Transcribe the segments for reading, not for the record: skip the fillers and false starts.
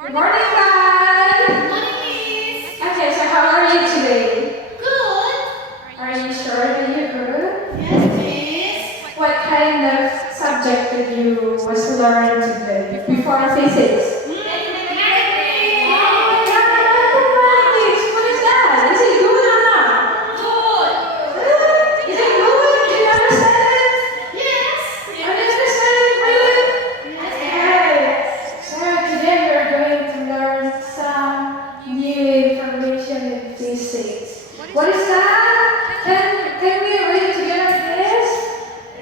Good morning, guys. Good morning, Miss. Okay, so how are you today? Good. Are you sure that you're good? Yes, Miss. What kind of subject did you was learn today before physics? Mathematics. Oh my God, mathematics. What is that? Is it good or not? Good. Really? Is it good? Do you understand it? Yes. Are you understand it really? Yes. Okay. So today we're going to learn some new information in physics. What is that? Can we read it together, please?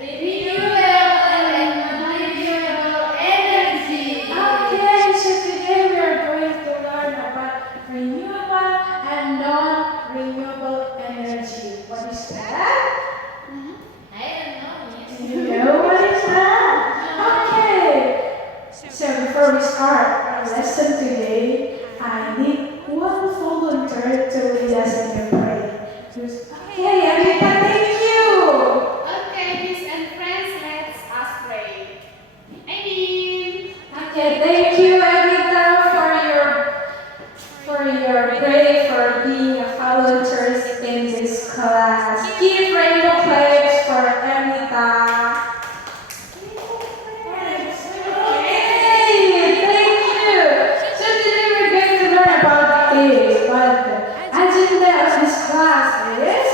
Renewable and non-renewable energy. Okay, so today we are going to learn about renewable and non-renewable energy. What is that? I don't know, Miss. Do you know what is that? Okay. So before we start our lesson today, I need one volunteer to lead us in a prayer. Okay, Anita, thank you. Okay, Miss and friends, let's us pray. Amen. Okay, thank you, Anita, for your prayer, for being a volunteer in this class. Give rainbow claps for Anita. Okay, thank you. So today we're going to learn about this, but the agenda of this class is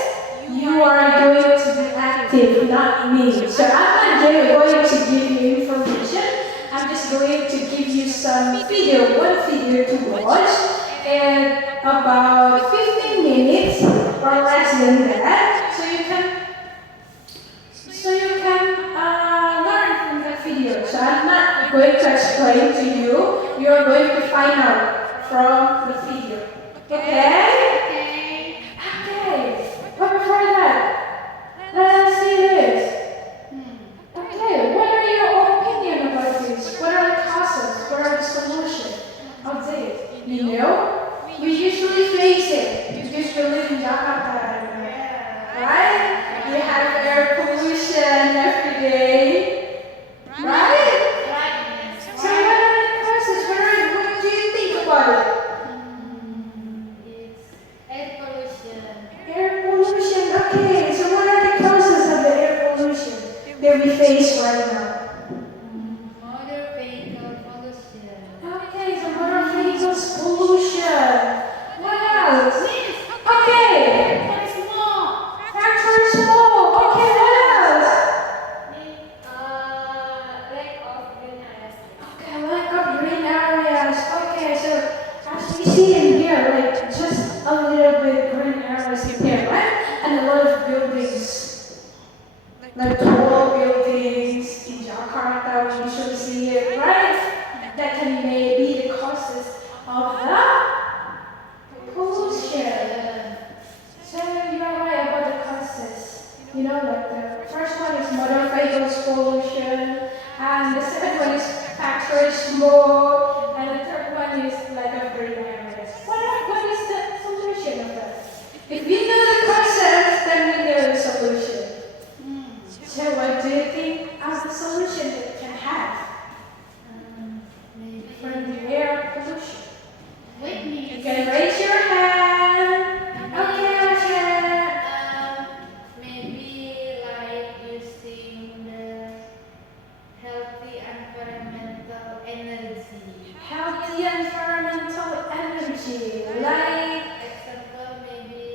you are going to be active, not me. So I'm not going to give you information. I'm just going to give you some video, one video to watch, and about 15 minutes or less than that, so you can learn from that video. So I'm not going to explain to you. You're going to find out from the video. Okay? Okay. Okay. But before that, let us see this. Okay, what are your opinion about this? What are the causes? What are the solutions of this? You know, we usually face it because we live in Jakarta, right? We have air pollution every day, right? Right. So what are the causes? What do you think about it? It's air pollution. Air pollution, okay. So what are the causes of the air pollution that we face right now? Motor vehicle pollution. Okay, so motor vehicles pollution. What else? Miss, Okay, there is more. factory smoke. Okay, what else? Lack of greenhouse. Okay, lack of green areas. Okay, so as we see in here, like just a little bit green areas in here, right? And a lot of buildings, like tall buildings in Jakarta. We usually see it, right? That can be the causes of the pollution. So you're right about the causes. You know, like the first one is motor vehicles pollution, and the second one is factory smoke, and the third one is like a green areas. What is the solution of that? If we know the causes, then we know the solution. So what do you think are the solution that we can have Maybe. from the air pollution? Wait, You Miss. can raise your hand. Okay, okay. Maybe like using the healthy environmental energy. Healthy environmental energy, like Example, maybe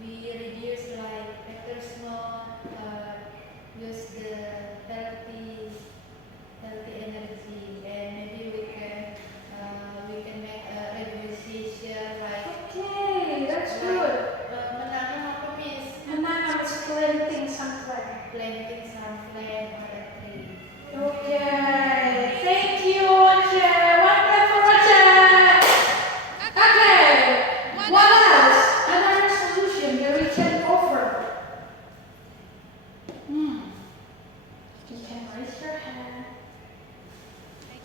we reduce like factor smoke, use the healthy energy, and maybe we can make a revolution like okay, that's good. menanam apa, Miss? Menanam is planting some plant. Planting some plant or a tree. Okay, thank you, Ocha. One clap for Ocha. Okay, what else? Another solution that we can offer. You can raise your hand.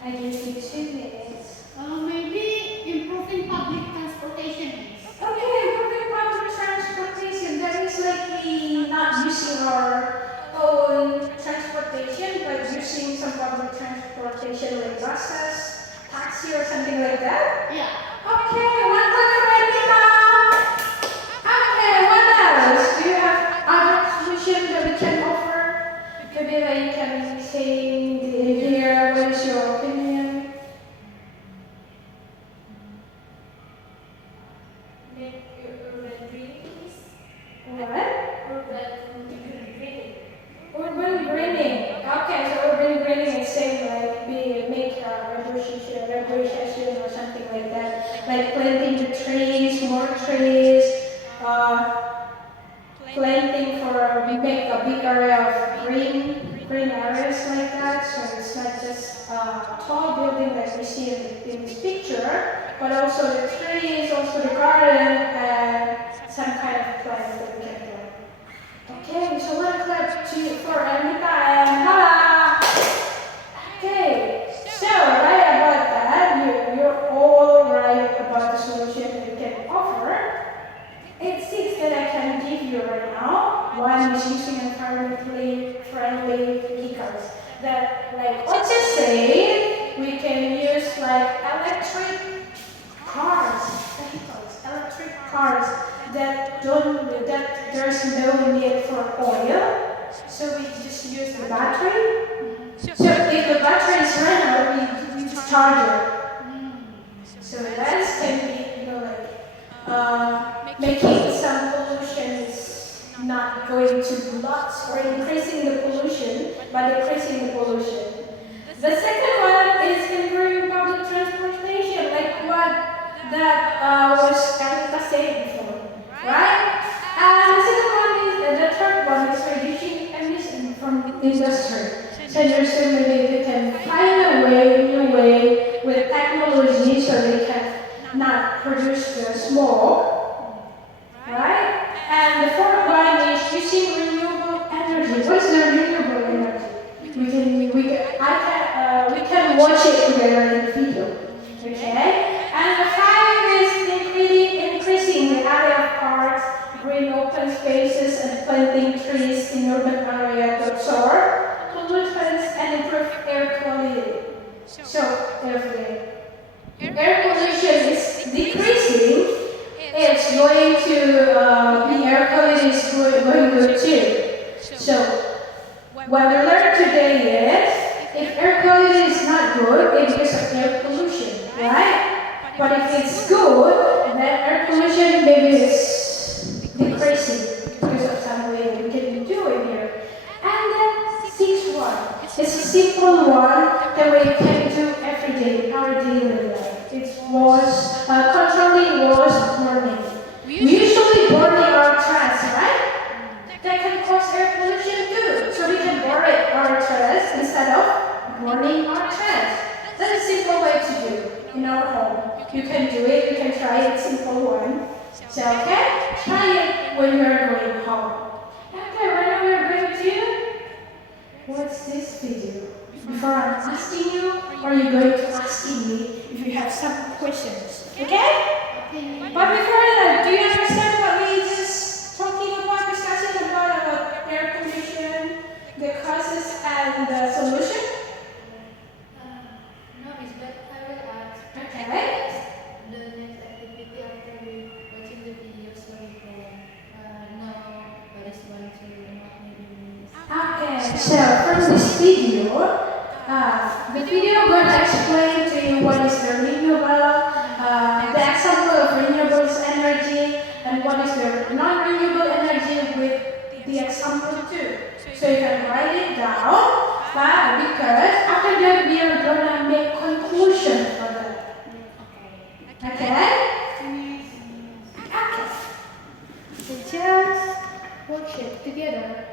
I give you 2 minutes. Maybe improving public transportation, Miss. Okay, improving public transportation. That means like we not using our own transportation, but using some public transportation like buses nasty or something like that? Yeah. Okay, one clap for Anita. Okay, what else? Do you have other solutions that we can offer? Maybe like you can say here, what is your opinion? Make urban greening. What? Urban greening. Urban greening. Okay, so urban greening is saying like we make a revolution or something like that. Like planting the trees, more trees, planting for make a big area of green areas like that. So it's not just a tall building that we see in this picture, but also the trees, also the garden, and some kind of plants that we can plant. Okay, so one clap for Anita and Hala. Okay, so right about that, you're all right about the solution that we can offer. It's six that I can give you right now. One is using environmentally friendly vehicles. That, like what you say, we can use like electric cars, vehicles, electric cars that there's no need for oil. So we just use the battery. So if the battery is run out, we just charge it. So that can be, making some pollution is not going to lots or increasing the pollution, but decreasing the pollution. The second one is improving public transportation, like what that was Anita said before, right? And the second one is the third one is reducing emission from industry. So there's so many they can find a way, new way with technology so they can not produce the smoke, right? And the fourth one is using renewable energy. What is the renewable energy? We can watch it together in the video. Okay? And the five is increasing the area of parks, green open spaces, and planting trees in urban areas to absorb pollutants and improve air quality. So, if the air pollution is decreasing, it's going to the air quality is going good too. So, what we learned today is if air quality is not good, it's because of air pollution, right? But if it's good, then air pollution maybe is decreasing because of some way that we can do it here. And then sixth one. It's a simple one that we can do every day in our daily life. It was controlling waste burning. We usually burning our trash, right? That can cause air pollution too. So we can burn our trash instead of burning our trash. That's a simple way to do in our home. You can do it, you can try it, simple one. So okay, try it when you're going home. Okay, right now we're going to what's this video? Before I'm asking you, or you're going to asking me if you have some questions. Okay? But before that, do you understand what we just talking about, discussing about air pollution, the causes and the solution? No, Miss, but I will ask. Okay. The next activity after we watching the video, so we can know what is going to not maybe miss. Okay, so from this video, the video gonna explain to you what is the renewable, the example of renewable energy, and what is the non-renewable energy with the example too. So you can write it down, because after that we are gonna make conclusion for that. Okay? Okay. So just watch it together.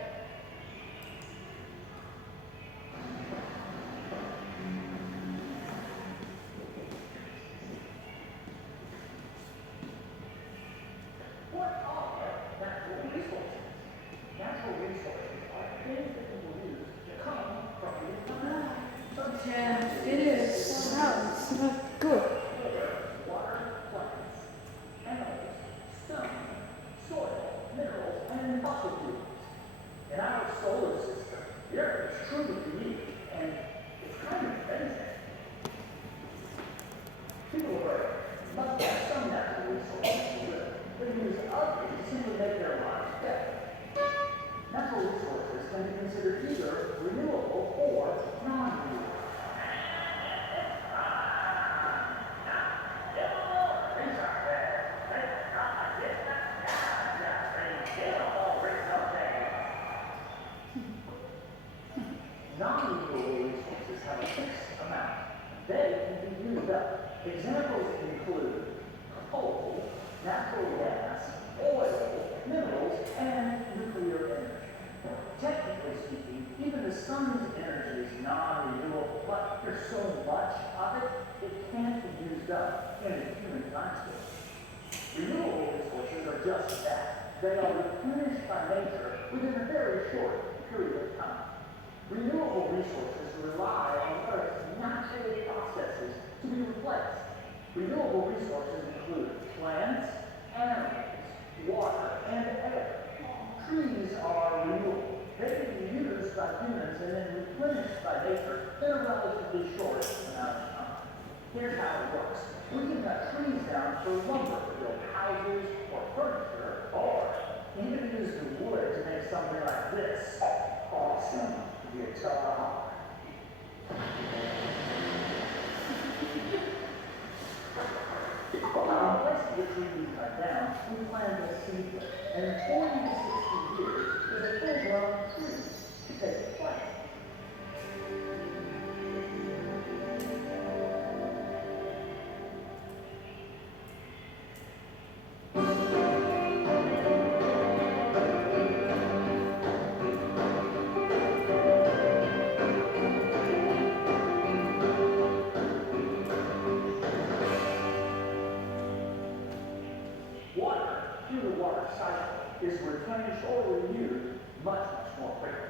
they can be used up. Examples include coal, natural gas, oil, minerals, and nuclear energy. Technically speaking, even the sun's energy is non-renewable, but there's so much of it, it can't be used up in a human lifespan. Renewable resources are just that. They are replenished by nature within a very short period of time. Renewable resources rely on Earth's natural processes to be replaced. Renewable resources include plants, animals, water, and air. Trees are renewable. They can be used by humans and then replenished by nature in a relatively short amount of time. Here's how it works. We can cut trees down for lumber to build houses or furniture, or even use the wood to make something like this awesome guitar. On the place which we can cut down, we plant a seedling, and in 40 to 60 years, there's a full-grown tree to take its place. Water, through the water cycle, is replenished or renewed much more quickly.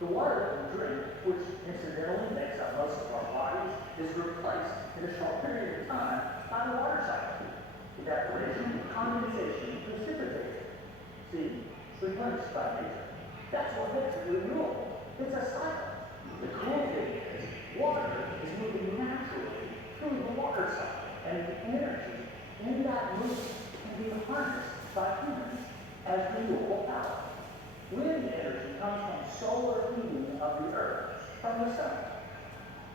The water that we drink, which incidentally makes up most of our bodies, is replaced in a short period of time by the water cycle. Evaporation, condensation, precipitation. See, replenished by nature. That's what makes it renewable. It's a cycle. The cool thing is, water is moving naturally through the water cycle, and the energy in that movement can be harnessed by humans as renewable power. Wind energy comes from solar heating of the earth from the sun.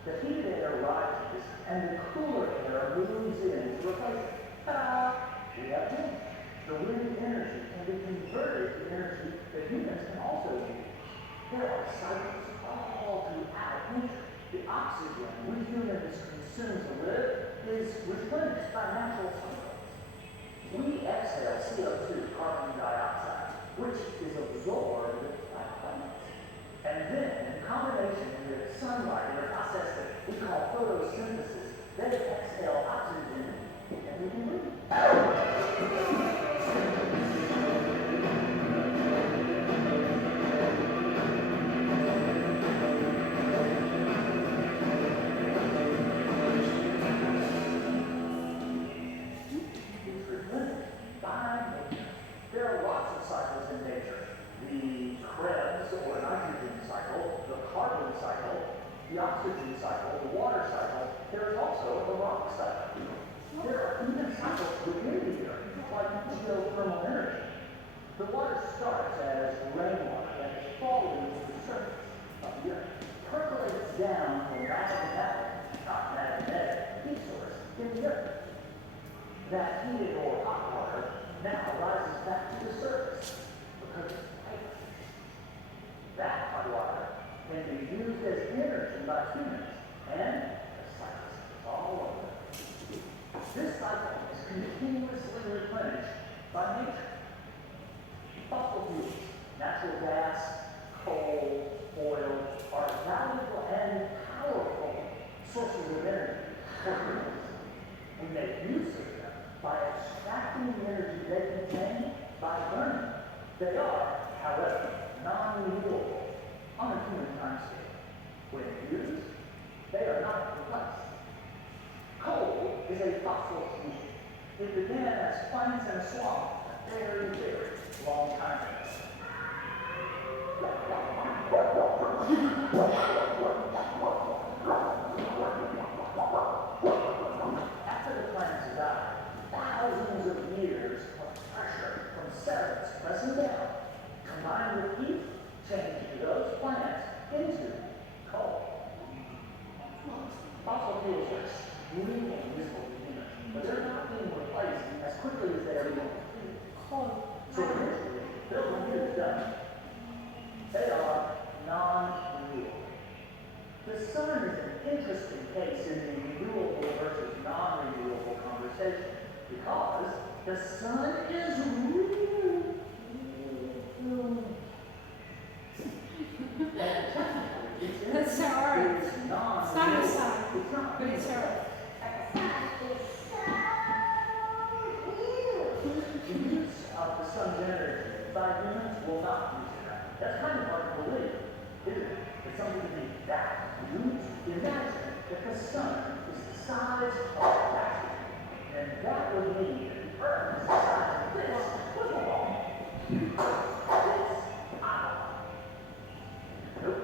The heated air rises and the cooler air moves in to replace it. Ta-da! We have wind. The wind energy can be converted to energy that humans can also use. There are cycles all throughout nature. The oxygen we humans consume to live is replenished by natural cycles. We exhale CO2, carbon dioxide, which is absorbed by plants. And then, in combination with sunlight in a process that we call photosynthesis, they exhale oxygen and we can breathe. There are lots of cycles in nature. The Krebs or nitrogen cycle, the carbon cycle, the oxygen cycle, the water cycle. There is also the rock cycle. There are even cycles within the earth, like geothermal energy. The water starts as rainwater that is falling to the surface of the earth, percolates down from magnetic heat source in the earth. That heated or hot water now rises back to the surface because it's light. That hot water can be used as energy by humans, and the cycle is all over. This cycle is continuously replenished by nature. Fossil fuels, natural gas, coal, oil are valuable and powerful sources of energy for humans. We make use of them by extracting the energy they contain by burning. They are, however, non-renewable on a human timescale. When used, they are not replaced. Coal is a fossil fuel. It began as plants in a swamp a very, very long time ago. After the plants die, thousands of years of pressure from sediments pressing down, combined with heat, changed those plants into coal. Fossil fuels are extremely useful to humans, but they're not being replaced as quickly as they are being depleted. So eventually, they'll be used up. They are non-renewable. The sun is an interesting case in the renewable versus non-renewable conversation because the sun is real. And technically, its That's so energy hard. is It's not a non-renewable. sun, It's not. but it's hard. The use of the sun's energy by humans will not use it. That's kind of hard to believe, isn't it? That something can be that huge. Imagine that the sun is the size of that. And that would mean that the Earth is the size of this football ball. This eyeball. Nope.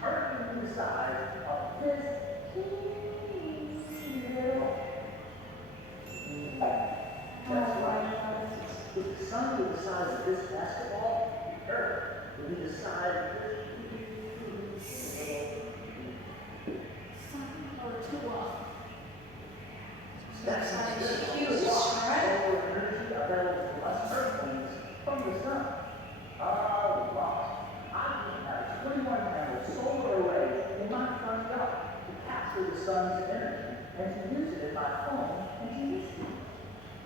The Earth would be the size of this teeny little. That's right. If the sun were the size of this basketball, the Earth would be the size of this. That's huge, right? Solar energy available to us Earthlings from the sun. A lot. I have a 21-panel solar array in my front yard to capture the sun's energy and to use it in my home and TV studio.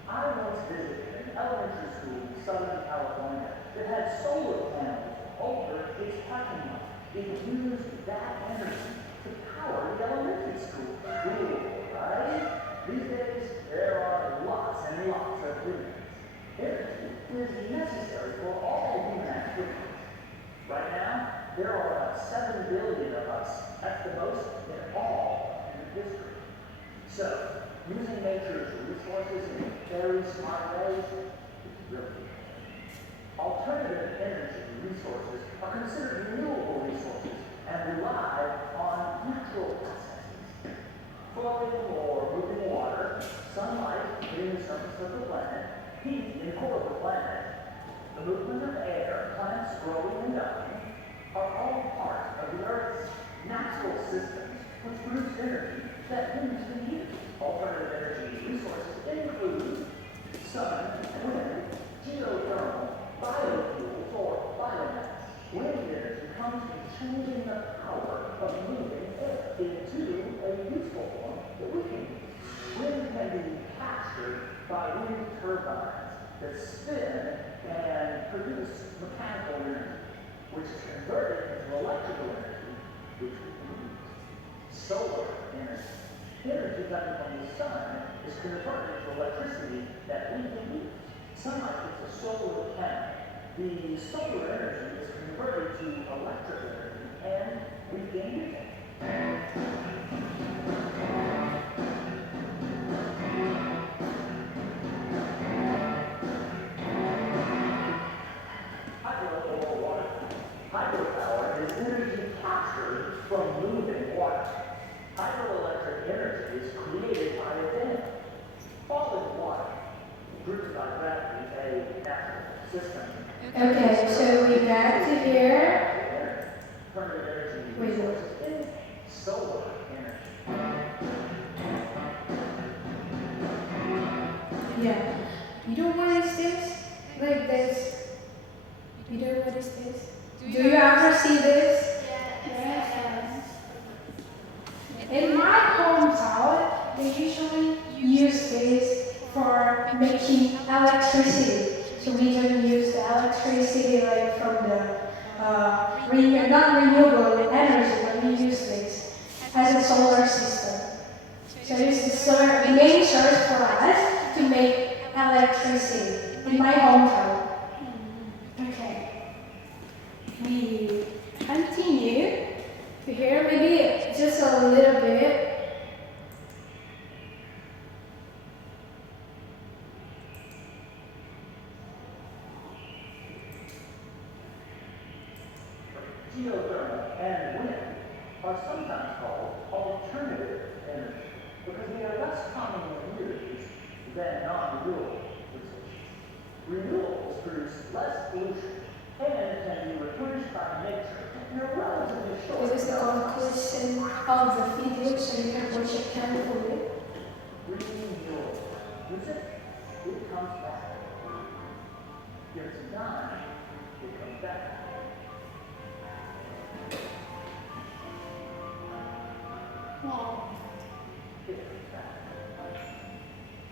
I once visited an elementary school in Southern California that had solar panels over its parking lot. It used that energy to power the elementary school. Cool, right? These days, there are lots and lots of humans. Energy is necessary for all human activities. Right now, there are about 7 billion of us. That's the most in all human history. So, using nature's resources in very smart ways is really good. Alternative energy resources are considered renewable resources and rely on natural processes. Flowing or moving water, sunlight hitting the surface of the planet, heat in the core of the planet, the movement of air, plants growing and dying, are all part of the Earth's natural systems which produce energy that humans can use. Alternative energy resources include sun, wind, geothermal, biofuels, or biomass. Wind energy comes from changing the power of moving air into a useful form that we can use. Wind can be captured by wind turbines that spin and produce mechanical energy, which is converted into electrical energy, which we can use. Solar energy. Energy coming from the sun is converted to electricity that we can use. Sunlight hits a solar panel. The solar energy is converted to electrical energy, and we can use it. Hydropower is energy captured from moving water. Hydroelectric energy is created by a dam. Falling water, driven by gravity, a natural system. Okay, so we got to here. Permanent energy resources in solar energy. Yeah. You know what is this? Like this. You know what is this? Do you ever see this? Yes. In my hometown, they usually use this for making electricity. So we don't use the electricity like from the non-renewable energy, but we use this as a solar system. So it's the main source for us to make electricity in my hometown. Okay. We continue to hear maybe just a little bit. Geothermal and wind are sometimes called alternative energy because they are less commonly used than non-renewable resources. Renewables produce less pollution and can be replenished by nature in a relatively short This is the conclusion of the video, so you can watch it carefully. Renewable. Use it, it comes back. Give it some time, it comes back.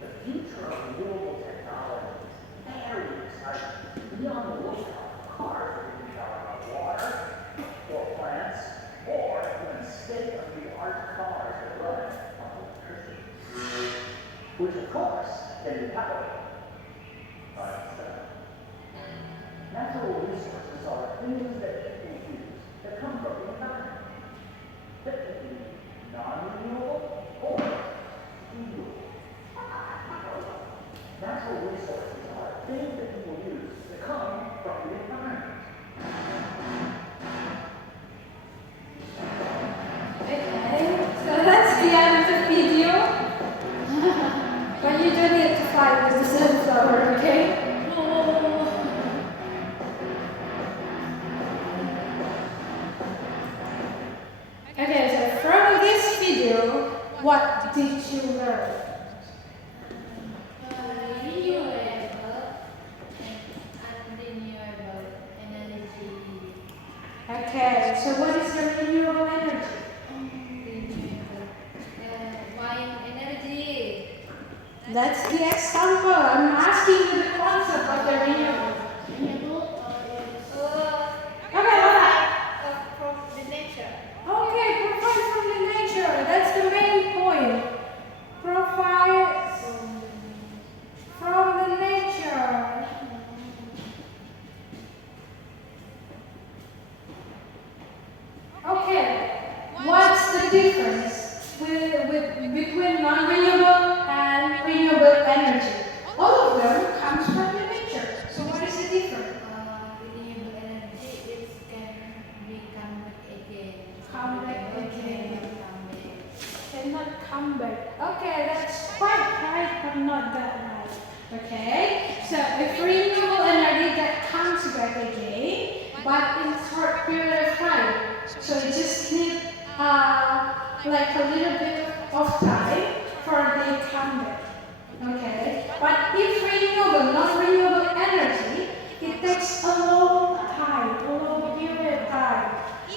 The future of renewable technology is very exciting. Be on the lookout for cars that can be powered by water, or plants, or even state-of-the-art cars that run on electricity, which of course can be powered by the sun. Natural resources are things that people use that come from the environment. That can be non-renewable or renewable. Natural resources are things that people use that come from the environment. Okay, so that's the end of the video. But you don't need to fight with the sunflower, okay? Okay, so from this video, what did you learn? Renewable and unrenewable energy. Okay, so what is the renewable energy? Renewable. Wind energy. That's the example. I'm asking you the concept of the renewable. Renewable Okay, what? from the nature. Okay, profile from the nature. That's the main point. Profile from the nature. Okay, what's the difference between non-renewable and renewable energy? All of them comes from the nature. So what is the difference? Renewable energy it can become again. Come back again. Come back. Cannot come back. Okay, that's quite right, but not that right. Okay, so if renewable energy that comes back again, but in short period of time, so you just need like a little bit of time for they come back. Okay, but if renewable, non-renewable energy, it takes a long time, a long period of time.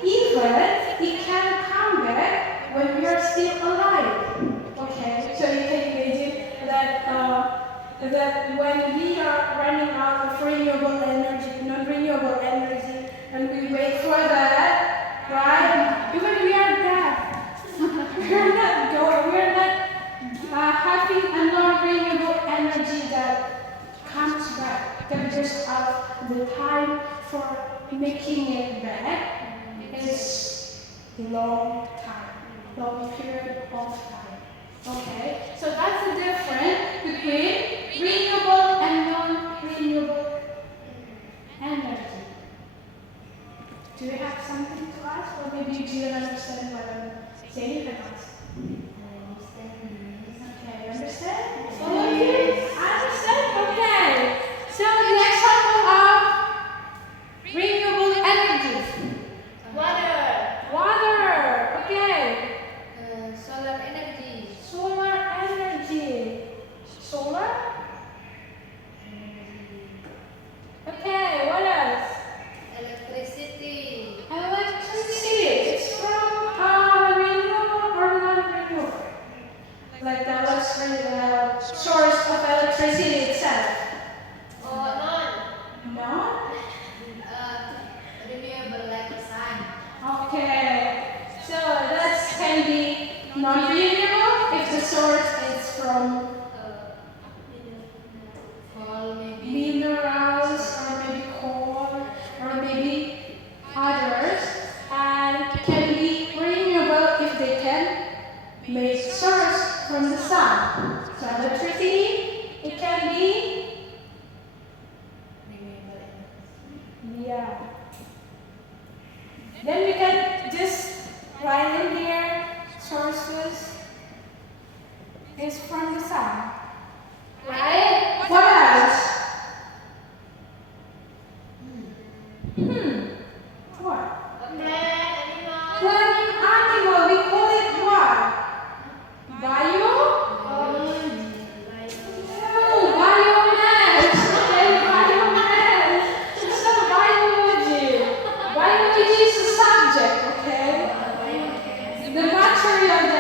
Even it can come back when we are still alive. Okay, so you can imagine that that when we are running out of renewable energy, non-renewable energy, and we wait for that, right? Even we are dead. We're not going. We're not having a non-renewable energy that comes back. That just the time for making it back is long time, long period of time. Okay, so that's the difference between renewable and non-renewable energy. Do you have something to ask, or maybe you didn't understand what I'm saying? You can ask. Okay, you understand? All of you understand? Okay. So the example of renewable energy. Water. Water. Okay. Solar energy. Solar energy. Solar? Okay, what else? Electricity. Electricity. It's from renewable or non-renewable? Like the source of electricity itself. Non. No? Renewable like the sun. Okay. So that can be non-renewable if the source is from Coal maybe. minerals or maybe coal or maybe others, and can be renewable if they can make source from the sun. So electricity, it can be, Renewable energy. yeah. Then we can just write in here sources is from the sun. Right? What else? What? Plant animal, we call it what? Bio? Biomass. Okay, biomass. It's not biology. Biology is a subject, okay? The material, the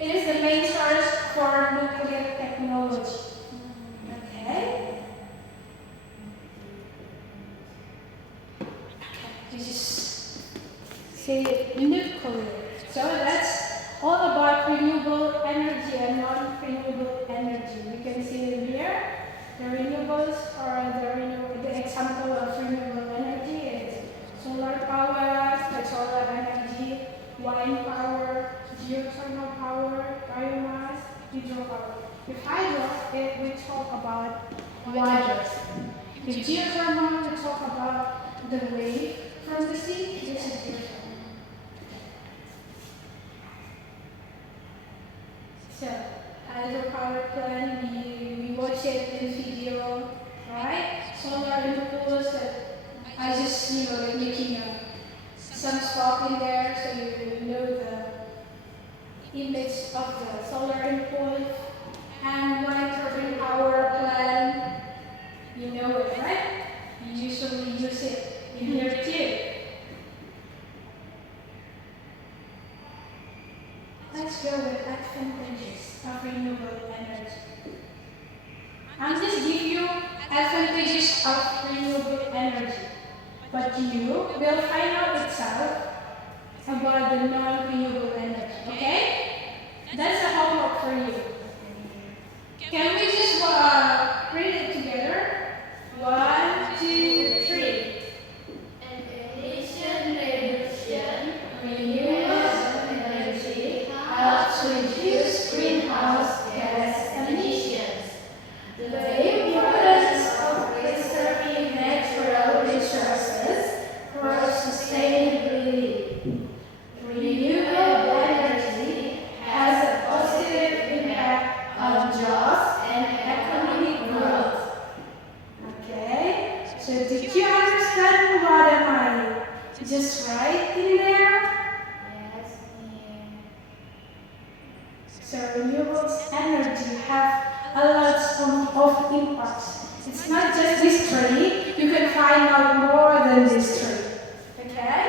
It is the main source for nuclear technology. Okay? You just say nuclear. So that's all about renewable energy and non-renewable energy. You can see it here. The renewables or the example of renewable energy is solar power, solar energy, wind power, geothermal power, biomass, hydropower. With hydro, we talk about water. With geothermal, we talk about the wave from the sea. This is geothermal. So, hydropower plant, we watch it in video, right? Solar in the pools that I just, like making some stop in there so you know the image of the solar in the pool. And wind turbine power plant, you know it, right? You usually use it in here too. Let's go with advantages of renewable energy. I'm just giving you advantages of renewable energy, but you will find out itself about the non-renewable energy, okay? That's a homework for you. Can we just read it together? 1, 2, 3. Emission reduction, renewable energy helps reduce greenhouse gas emissions. The importance of preserving natural resources for sustainability. Renewable energy has a positive impact on jobs and economic growth. Okay, so did you understand what am I just writing there? Yes, ma'am. So renewables energy have a lot of impacts. It's not just this tree, you can find out more than this tree. Okay?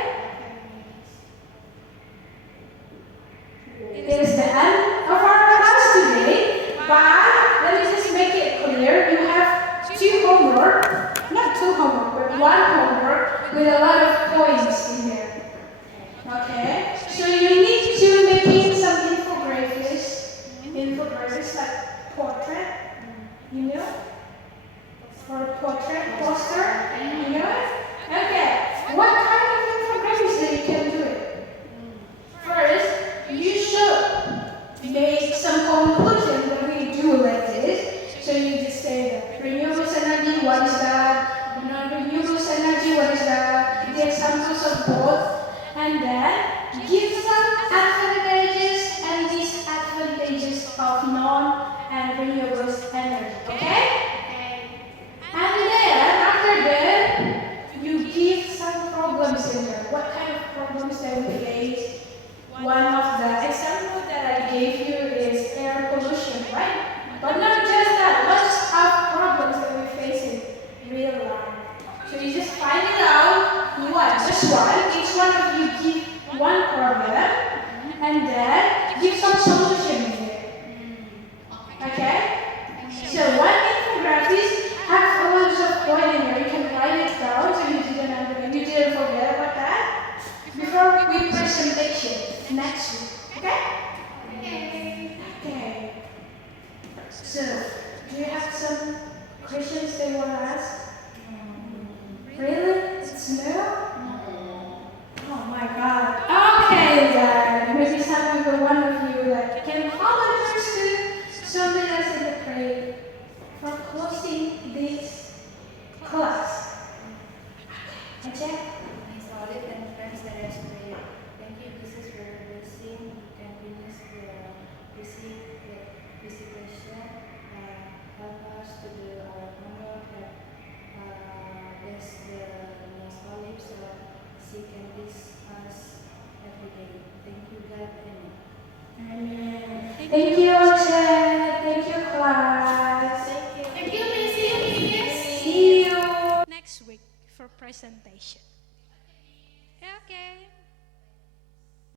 It is the end of our class today, but let me just make it clear. You have two homework, not two homework, but one homework with a lot of points in there. Okay? So you need to make some infographics like portrait, you know? For portrait, poster, you know it? Okay. What kind of infographics that you can do it? First, you should make some conclusion when we do like this. So you just say that renewables energy, what is that? Non-renewables energy, what is that? The examples of both. And then give some advantages and disadvantages of non and renewables energy. Okay? And then after that, you give some problems in there. What kind of problems that we face? One of the examples that I gave you is air pollution, right? But not just that, lots of problems that we face in real life. So you just find it out, just one. Each one of you give one problem, and then give some solution in there. Okay? So one infographic has a lot of points in there. You can write it down so you didn't forget about that before we presentation next week. Okay? Okay. So, do you have some questions that you want to ask? Really? It's no? Oh my God. Okay then. Maybe one of you that can volunteer to join us in the prayer for closing this class. Okay. My solid and friends that has prayed. Thank you, Jesus, for your blessing. You can finish the visitation. Help us to do our homework. Bless the solid so she can teach us every day. Thank you, God. Amen. Amen. Thank you, Ocha. Thank you, class. Thank you, Missy. See you next week for presentation. Okay.